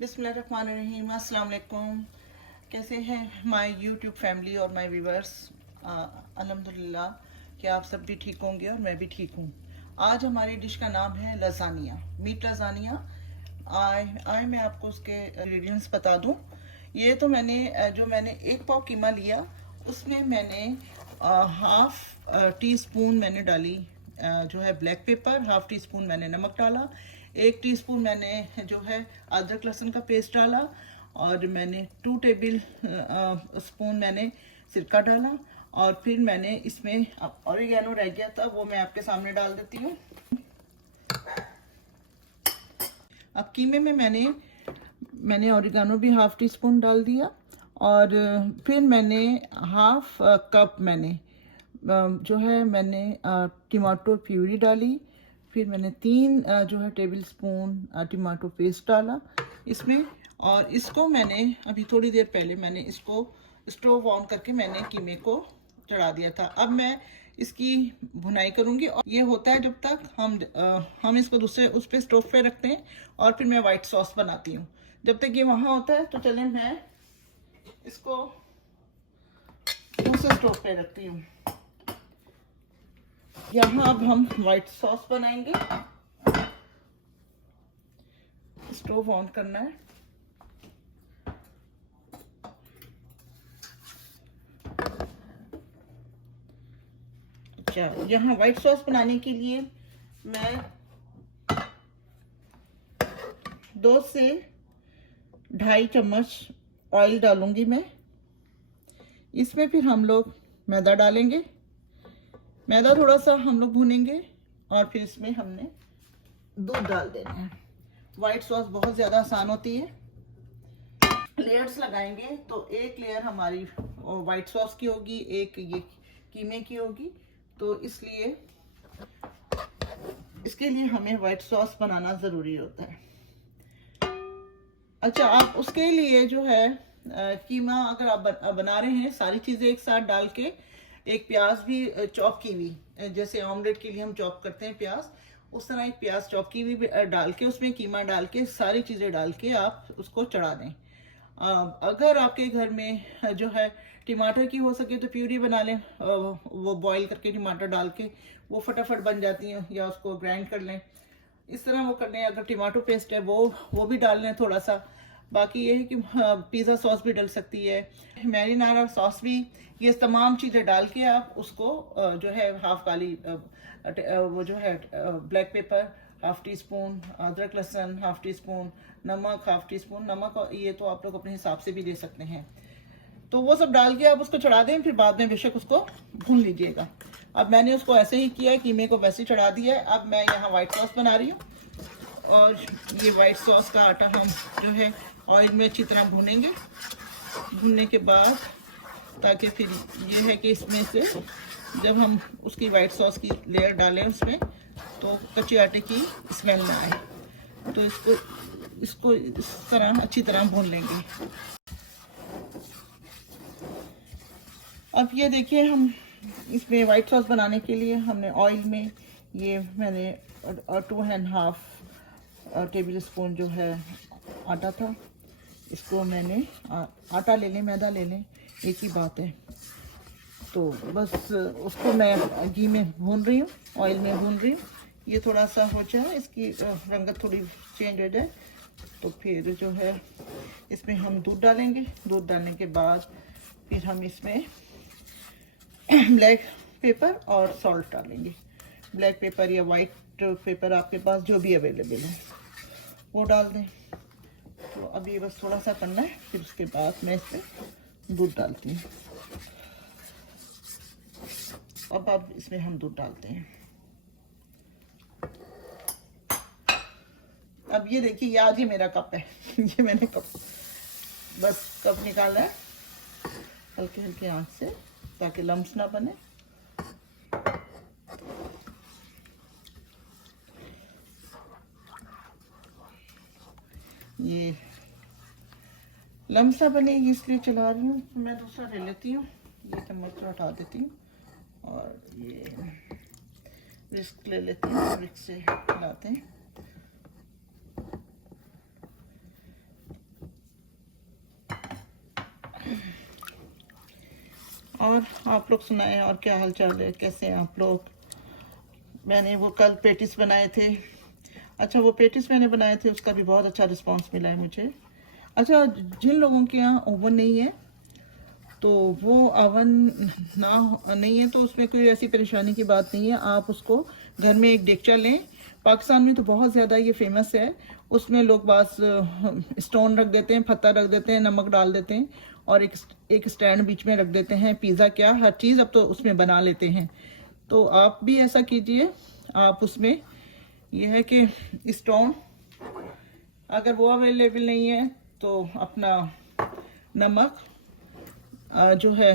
बिस्मिल्लाहिर्रहमानिर्रहीम। अस्सलाम वालेकुम। कैसे हैं माय यूट्यूब फैमिली और माय व्यूवर्स। अल्हम्दुलिल्लाह कि आप सब भी ठीक होंगे और मैं भी ठीक हूँ। आज हमारी डिश का नाम है लज़ानिया, मीट लज़ानिया। आए मैं आपको उसके इंग्रेडिएंट्स बता दूँ। ये तो मैंने 1 पाव कीमा लिया, उसमें मैंने हाफ टी स्पून मैंने डाली जो है black pepper, half tea spoon मैंने नमक डाला, 1 टीस्पून मैंने जो है अदरक लहसुन का पेस्ट डाला, और मैंने 2 टेबल स्पून मैंने सिरका डाला, और फिर मैंने इसमें ऑरिगेनो रह गया था, वो मैं आपके सामने डाल देती हूँ। अब कीमे में मैंने ऑरिगेनो भी हाफ टी स्पून डाल दिया, और फिर मैंने हाफ कप मैंने जो है मैंने टमाटो प्यूरी डाली। फिर मैंने 3 जो है टेबल स्पून टमाटो पेस्ट डाला इसमें, और इसको मैंने अभी थोड़ी देर पहले मैंने इसको स्टोव ऑन करके मैंने कीमे को चढ़ा दिया था। अब मैं इसकी भुनाई करूंगी, और ये होता है जब तक हम इसको दूसरे उस पर स्टोव पे रखते हैं, और फिर मैं वाइट सॉस बनाती हूँ। जब तक ये वहाँ होता है तो चलें मैं इसको दूसरे स्टोव पे रखती हूँ। यहाँ अब हम वाइट सॉस बनाएंगे। स्टोव ऑन करना है। अच्छा, यहाँ वाइट सॉस बनाने के लिए मैं 2 से 2.5 चम्मच ऑयल डालूंगी मैं। इसमें फिर हम लोग मैदा डालेंगे। मैदा थोड़ा सा हम लोग भूनेंगे, और फिर इसमें हमने दूध डाल देना है। वाइट सॉस बहुत ज़्यादा आसान होती है। लेयर्स लगाएंगे तो एक लेयर हमारी वाइट सॉस की होगी, एक ये कीमे की होगी, तो इसलिए इसके लिए हमें वाइट सॉस बनाना ज़रूरी होता है। अच्छा, आप उसके लिए जो है कीमा अगर आप बना रहे हैं, सारी चीज़ें एक साथ डाल के, एक प्याज भी चॉप की हुई, जैसे ऑमलेट के लिए हम चॉप करते हैं प्याज, उस तरह एक प्याज चॉप की हुई डाल के, उसमें कीमा डाल के, सारी चीज़ें डाल के आप उसको चढ़ा दें। अगर आपके घर में जो है टमाटर की हो सके तो प्यूरी बना लें, वो बॉईल करके टमाटर डाल के वो फटाफट बन जाती हैं, या उसको ग्राइंड कर लें, इस तरह वो कर लें। अगर टमाटो पेस्ट है वो भी डाल लें थोड़ा सा। बाकी ये है कि पिज़्ज़ा सॉस भी डल सकती है, मैरिनारा सॉस भी। ये तमाम चीज़ें डाल के आप उसको जो है हाफ काली वो जो है black pepper half tea spoon, अदरक लहसुन हाफ टी स्पून, नमक हाफ टी स्पून, नमक ये तो आप लोग अपने हिसाब से भी दे सकते हैं, तो वो सब डाल के आप उसको चढ़ा दें। फिर बाद में बेशक उसको भून लीजिएगा। अब मैंने उसको ऐसे ही किया है, कीमे को वैसे ही चढ़ा दिया है। अब मैं यहाँ वाइट सॉस बना रही हूँ, और ये वाइट सॉस का आटा हम जो है ऑयल में अच्छी तरह भूनेंगे। भूनने के बाद, ताकि फिर ये है कि इसमें से जब हम उसकी वाइट सॉस की लेयर डालें उसमें, तो कच्चे आटे की स्मेल ना आए, तो इसको इस तरह अच्छी तरह भून लेंगे। अब ये देखिए, हम इसमें वाइट सॉस बनाने के लिए हमने ऑयल में ये मैंने 2.5 टेबल स्पून जो है आटा था, इसको मैंने आटा ले लें, मैदा ले लें, एक ही बात है। तो बस उसको मैं घी में भून रही हूँ, ऑयल में भून रही हूँ। ये थोड़ा सा हो जाए, इसकी रंगत थोड़ी चेंज हो जाए, तो फिर जो है इसमें हम दूध डालेंगे। दूध डालने के बाद फिर हम इसमें ब्लैक पेपर और सॉल्ट डालेंगे। ब्लैक पेपर या वाइट पेपर आपके पास जो भी अवेलेबल है वो डाल दें। तो अब ये बस थोड़ा सा करना है, फिर उसके बाद मैं इसमें दूध डालती हूँ। अब इसमें हम दूध डालते हैं। अब ये देखिए, ये आज ही मेरा कप है ये मैंने बस कप निकाला है हल्के हल्के आंच से, ताकि लम्स ना बने। ये लम्स ना बने इसलिए चला रही हूँ। मैं दूसरा ले लेती हूँ, ये चम्मच हटा देती हूँ, और ये विस्क ले लेती हूँ, विस्क से हिलाते हैं। और आप लोग सुनाएं, और क्या हाल चाल है, कैसे हैं आप लोग। मैंने वो कल पेटिस बनाए थे। अच्छा, वो पेटिस मैंने बनाए थे, उसका भी बहुत अच्छा रिस्पांस मिला है मुझे। अच्छा, जिन लोगों के यहाँ ओवन नहीं है तो वो ओवन ना नहीं है तो उसमें कोई ऐसी परेशानी की बात नहीं है। आप उसको घर में एक डेगचा लें। पाकिस्तान में तो बहुत ज़्यादा ये फेमस है। उसमें लोग बस स्टोन रख देते हैं, पत्थर रख देते हैं, नमक डाल देते हैं और एक स्टैंड बीच में रख देते हैं। पिज़्ज़ा क्या हर चीज़ अब तो उसमें बना लेते हैं। तो आप भी ऐसा कीजिए। आप उसमें यह है कि स्टोन, अगर वो अवेलेबल नहीं है तो अपना नमक जो है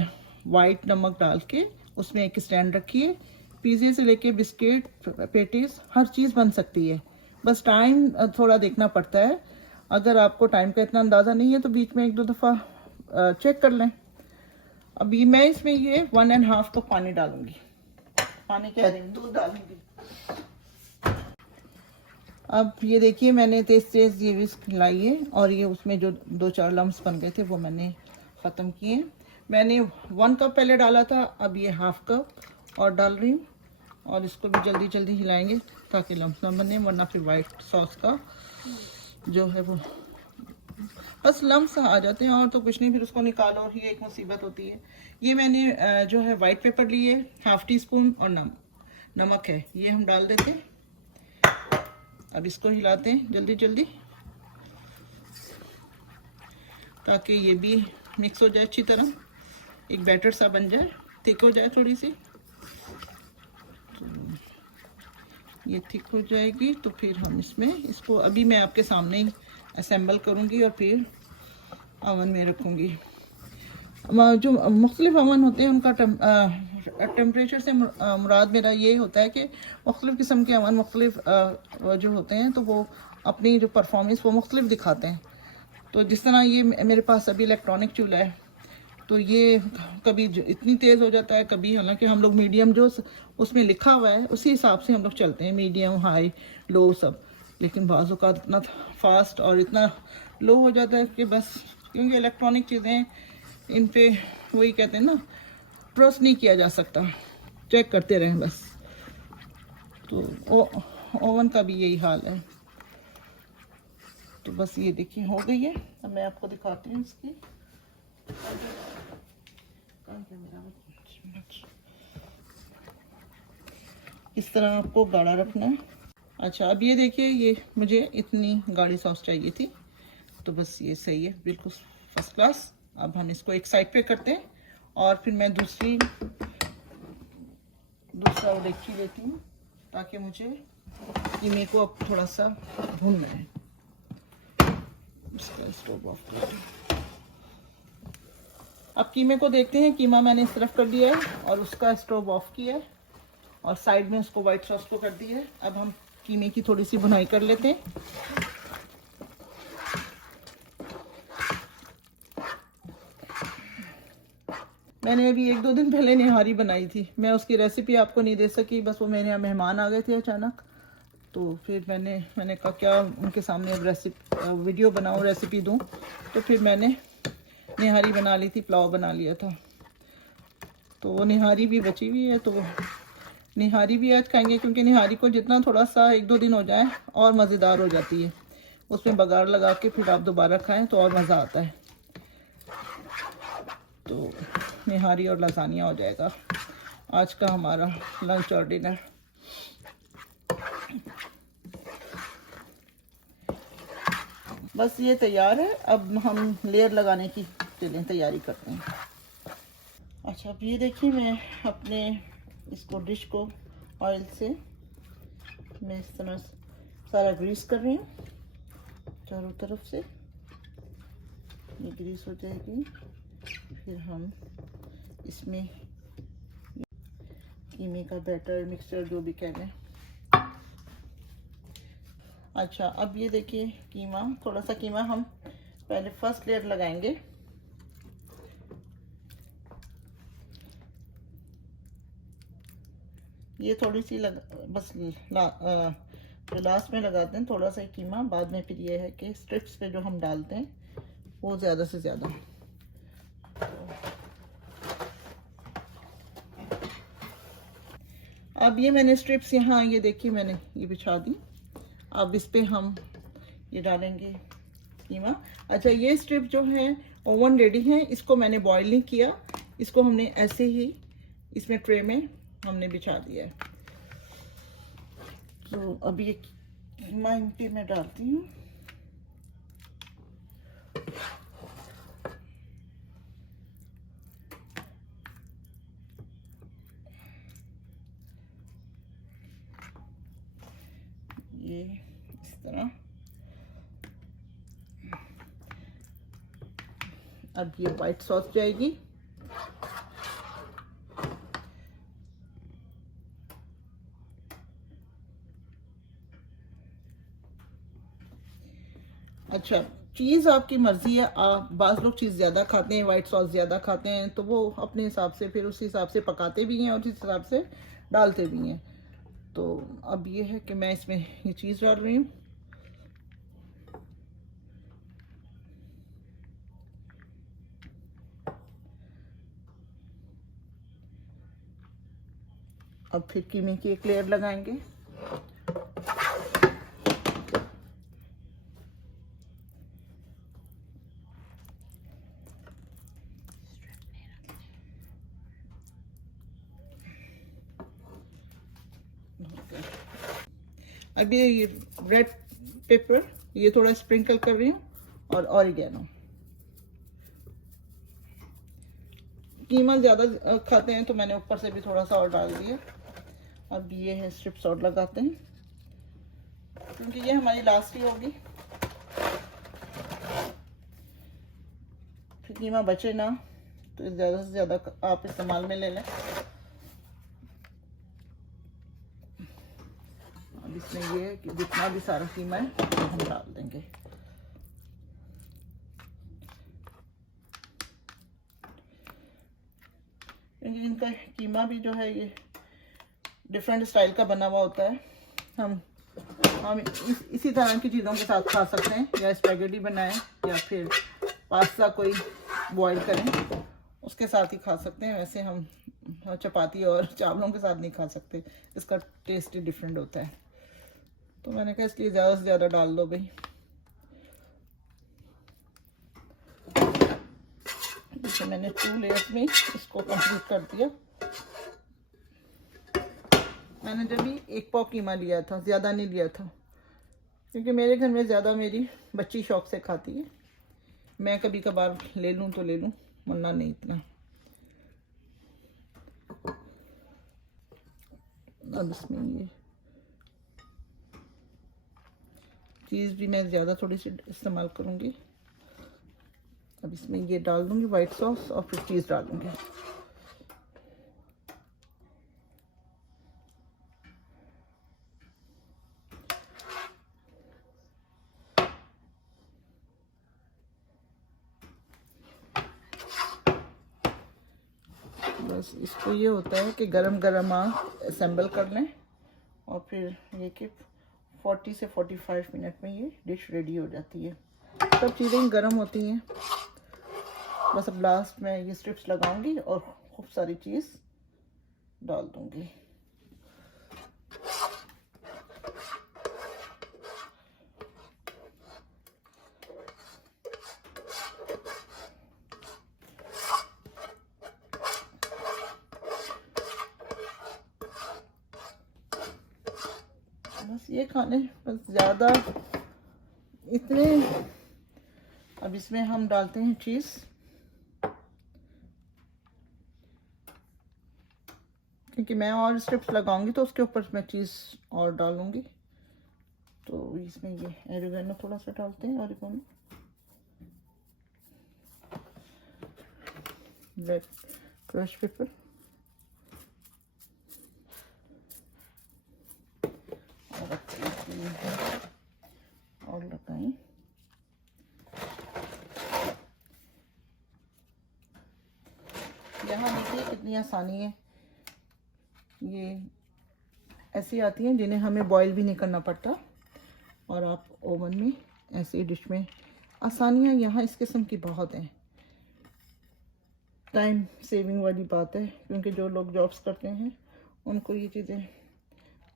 वाइट नमक डाल के उसमें एक स्टैंड रखिए। पिज़्ज़े से लेके बिस्किट, पेटीज, हर चीज़ बन सकती है। बस टाइम थोड़ा देखना पड़ता है। अगर आपको टाइम का इतना अंदाज़ा नहीं है तो बीच में 1-2 दफ़ा चेक कर लें। अभी मैं इसमें ये 1.5 कप पानी डालूंगी। पानी कह रही हूँ, दूध डालूंगी। अब ये देखिए, मैंने तेज़ ये विस्क लाई है और ये उसमें जो 2-4 लम्स बन गए थे वो मैंने ख़त्म किए। मैंने 1 कप पहले डाला था, अब ये 1/2 कप और डाल रही हूँ। और इसको भी जल्दी जल्दी हिलाएंगे ताकि लम्स ना बने, वरना फिर वाइट सॉस का जो है वो बस लम्स आ जाते हैं और तो कुछ नहीं, फिर उसको निकालो, ये एक मुसीबत होती है। ये मैंने जो है वाइट पेपर लिए 1/2 टीस्पून और नमक है, ये हम डाल देते हैं। अब इसको हिलाते हैं जल्दी जल्दी ताकि ये भी मिक्स हो जाए अच्छी तरह, एक बैटर सा बन जाए, थिक हो जाए थोड़ी सी। तो ये थिक हो जाएगी तो फिर हम इसको अभी मैं आपके सामने ही असेंबल करूँगी और फिर ओवन में रखूँगी। जो मुख्तलिफ ओवन होते हैं उनका टेम्परेचर से मुराद मेरा ये होता है कि मुख्तलिफ किस्म के ओवन मुख्तलिफ जो होते हैं तो वो अपनी जो परफॉर्मेंस वो मुख्तलिफ दिखाते हैं। तो जिस तरह ये मेरे पास अभी इलेक्ट्रॉनिक चूल्हा है तो ये कभी इतनी तेज़ हो जाता है, कभी, हालांकि हम लोग मीडियम जो उसमें लिखा हुआ है उसी हिसाब से हम लोग चलते हैं, मीडियम, हाई, लो सब। लेकिन बाज़ औक़ात इतना फास्ट और इतना लो हो जाता है कि बस, क्योंकि इलेक्ट्रॉनिक चीज़ें इन पे वही कहते हैं ना, ट्रस्ट नहीं किया जा सकता, चेक करते रहें बस। तो ओवन का भी यही हाल है। तो बस ये देखिए हो गई है। अब मैं आपको दिखाती हूँ इसकी। इस तरह आपको गाढ़ा रखना है। अच्छा, अब ये देखिए, ये मुझे इतनी गाढ़ी सॉस चाहिए थी, तो बस ये सही है, बिल्कुल फर्स्ट क्लास। अब हम इसको एक साइड पे करते हैं और फिर मैं दूसरा डेगची लेती हूँ ताकि मुझे कीमे को अब थोड़ा सा भूनना है। इसका स्टोव ऑफ कर दूँ। अब कीमे को देखते हैं। कीमा मैंने इस तरफ कर दिया है और उसका स्टोव ऑफ किया है और साइड में उसको वाइट सॉस को कर दिया है। अब हम कीमे की थोड़ी सी भुनाई कर लेते हैं। मैंने अभी 1-2 दिन पहले निहारी बनाई थी, मैं उसकी रेसिपी आपको नहीं दे सकी, बस वो मेरे यहाँ मेहमान आ गए थे अचानक। तो फिर मैंने कहा क्या उनके सामने अब वीडियो बनाऊँ, रेसिपी दूँ। तो फिर मैंने निहारी बना ली थी, पुलाव बना लिया था। तो वो निहारी भी बची हुई है, तो निहारी भी आज खाएंगे, क्योंकि निहारी को जितना थोड़ा सा 1-2 दिन हो जाए और मज़ेदार हो जाती है। उसमें बघार लगा के फिर आप दोबारा खाएं तो और मज़ा आता है। तो निहारी और लसानिया हो जाएगा आज का हमारा लंच और डिनर। बस ये तैयार है। अब हम लेयर लगाने की चलें तैयारी करते हैं। अच्छा, अब ये देखिए, मैं अपने इसको डिश को ऑयल से मैं इस तरह सारा ग्रीस कर रही हूँ चारों तरफ से। ये ग्रीस हो जाएगी, फिर हम इसमें कीमे का बैटर, मिक्सचर, जो भी कह लें। अच्छा, अब ये देखिए कीमा, थोड़ा सा कीमा हम पहले फर्स्ट लेयर लगाएंगे। ये थोड़ी सी बस जो लास्ट में लगाते हैं थोड़ा सा कीमा, बाद में फिर ये है कि स्ट्रिप्स पे जो हम डालते हैं वो ज़्यादा से ज़्यादा। अब ये मैंने स्ट्रिप्स यहाँ, ये देखिए मैंने ये बिछा दी। अब इस पे हम ये डालेंगे कीमा। अच्छा, ये स्ट्रिप जो है ओवन रेडी है, इसको मैंने बॉईल नहीं किया, इसको हमने ऐसे ही इसमें ट्रे में हमने बिछा दिया है। तो अब ये कीमा इन पे मैं डालती हूँ। ये इस तरह। अब ये वाइट सॉस जाएगी। अच्छा, चीज़ आपकी मर्जी है। आप बाज़ लोग चीज़ ज़्यादा खाते हैं, वाइट सॉस ज़्यादा खाते हैं, तो वो अपने हिसाब से फिर उस हिसाब से पकाते भी हैं और उस हिसाब से डालते भी हैं। तो अब ये है कि मैं इसमें ये चीज़ डाल रही हूँ। अब फिर कीमे की एक लेयर लगाएंगे। अभी ये रेड पेपर ये थोड़ा स्प्रिंकल कर रही हूँ, और ऑरिगेनो। कीमा ज़्यादा खाते हैं तो मैंने ऊपर से भी थोड़ा सा और डाल दिया। अब ये है स्ट्रिप्स और लगाते हैं, क्योंकि ये हमारी लास्ट ही होगी, फिर कीमा बचे ना, तो ज़्यादा से ज़्यादा आप इस्तेमाल में ले लें। अब इसमें ये है कि जितना भी सारा कीमा है तो हम डाल देंगे। क्योंकि इनका कीमा भी जो है ये डिफरेंट स्टाइल का बना हुआ होता है। हम इसी तरह की चीज़ों के साथ खा सकते हैं, या स्पैगेटी बनाएं या फिर पास्ता कोई बॉईल करें उसके साथ ही खा सकते हैं। वैसे हम चपाती और चावलों के साथ नहीं खा सकते, इसका टेस्ट ही डिफरेंट होता है। तो मैंने कहा इसलिए ज़्यादा से ज़्यादा डाल दो भाई। जैसे मैंने 2 लेयर्स में इसको कंप्लीट कर दिया। मैंने जब भी 1 पाव कीमा लिया था, ज़्यादा नहीं लिया था, क्योंकि मेरे घर में ज़्यादा मेरी बच्ची शौक से खाती है। मैं कभी कभार ले लूँ तो ले लूँ, वरना नहीं इतना। अब इसमें ये चीज़ भी मैं ज़्यादा थोड़ी सी इस्तेमाल करूँगी। अब इसमें ये डाल दूँगी वाइट सॉस, और फिर चीज़ डालूँगी। बस इसको ये होता है कि गरम गरम आप असेंबल कर लें, और फिर ये कि 40 से 45 मिनट में ये डिश रेडी हो जाती है। सब चीज़ें गरम होती हैं। बस अब लास्ट में ये स्ट्रिप्स लगाऊंगी और खूब सारी चीज़ डाल दूंगी। बस ये खाने बस ज़्यादा इतने। अब इसमें हम डालते हैं चीज़। क्योंकि मैं और स्ट्रिप्स लगाऊंगी तो उसके ऊपर मैं चीज़ और डालूंगी। तो इसमें ये ऑरिगेनो थोड़ा सा डालते हैं, ऑरिगेनो, ब्लैक क्रश पेपर, और लगाएं। यहाँ देखिए कितनी आसानी है। ये ऐसी आती हैं जिन्हें हमें बॉईल भी नहीं करना पड़ता, और आप ओवन में ऐसी डिश में आसानियाँ यहाँ इस किस्म की बहुत हैं। टाइम सेविंग वाली बात है, क्योंकि जो लोग जॉब्स करते हैं उनको ये चीज़ें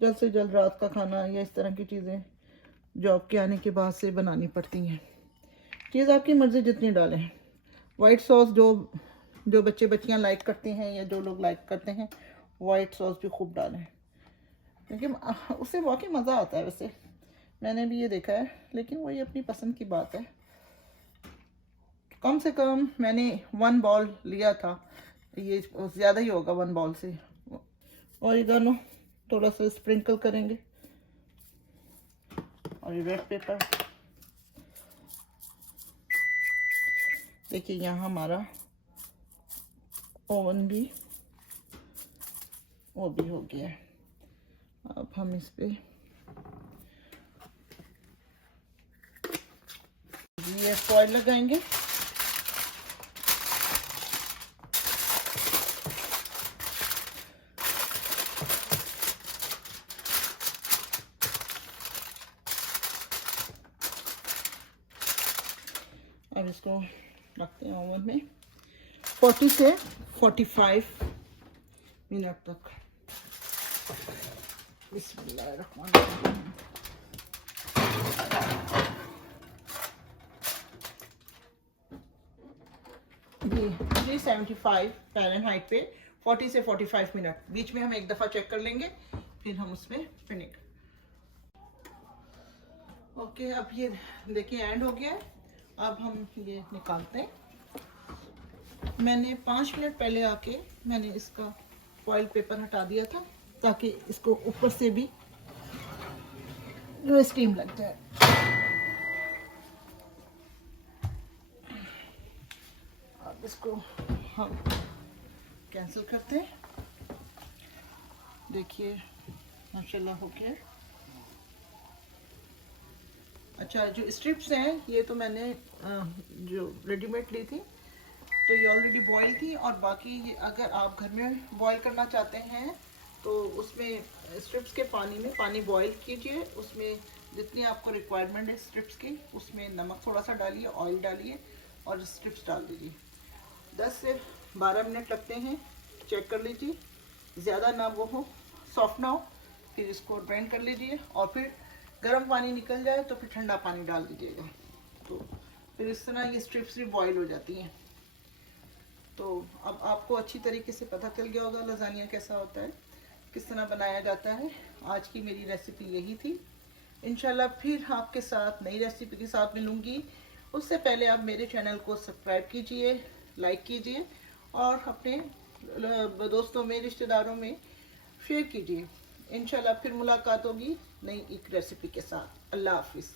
जल्द से जल्द रात का खाना या इस तरह की चीज़ें जॉब के आने के बाद से बनानी पड़ती हैं। चीज़ आपकी मर्ज़ी जितनी डालें। वाइट सॉस जो बच्चे बच्चियां लाइक करते हैं या जो लोग लाइक करते हैं, वाइट सॉस भी खूब डालें, क्योंकि उससे वाकई मज़ा आता है। वैसे मैंने भी ये देखा है, लेकिन वही अपनी पसंद की बात है। कम से कम मैंने 1 बॉल लिया था, ये ज़्यादा ही होगा 1 बॉल से। ऑरिगेनो थोड़ा सा स्प्रिंकल करेंगे, और ये रेड पेपर। देखिए यहाँ हमारा ओवन भी वो भी हो गया है। अब हम इस पे ये फॉइल लगाएंगे। अब इसको रखते हैं ओवन में 40 से 45 मिनट तक। बिस्मिल्लाहिर्रहमानिर्रहीम। जी 375 फ़ारेनहाइट पे 40 से 45 मिनट। बीच में हम एक दफ़ा चेक कर लेंगे, फिर हम उसमें फिनिक। ओके, अब ये देखिए एंड हो गया है। अब हम ये निकालते हैं। मैंने 5 मिनट पहले आके मैंने इसका फॉइल पेपर हटा दिया था, ताकि इसको ऊपर से भी जो स्टीम लग जाए। अब इसको हम कैंसिल करते हैं। देखिए माशाल्लाह हो गया। अच्छा, जो स्ट्रिप्स हैं ये तो मैंने जो रेडीमेड ली थी, तो ये ऑलरेडी बॉयल थी। और बाकी अगर आप घर में बॉयल करना चाहते हैं तो उसमें स्ट्रिप्स के पानी में पानी बॉयल कीजिए, उसमें जितनी आपको रिक्वायरमेंट है स्ट्रिप्स की, उसमें नमक थोड़ा सा डालिए, ऑयल डालिए और स्ट्रिप्स डाल दीजिए। 10 से 12 मिनट लगते हैं, चेक कर लीजिए। ज़्यादा ना वो हो, सॉफ्ट ना हो, फिर इसको ड्रेन कर लीजिए। और फिर गर्म पानी निकल जाए तो फिर ठंडा पानी डाल दीजिएगा, तो फिर इस तरह ये स्ट्रिप्स भी बॉयल हो जाती हैं। तो अब आपको अच्छी तरीके से पता चल गया होगा लजानिया कैसा होता है, किस तरह बनाया जाता है। आज की मेरी रेसिपी यही थी। इंशाल्लाह फिर आपके साथ नई रेसिपी के साथ मिलूँगी। उससे पहले आप मेरे चैनल को सब्सक्राइब कीजिए, लाइक कीजिए और अपने दोस्तों में, रिश्तेदारों में शेयर कीजिए। इंशाल्लाह फिर मुलाकात होगी नई एक रेसिपी के साथ। अल्लाह हाफिज़।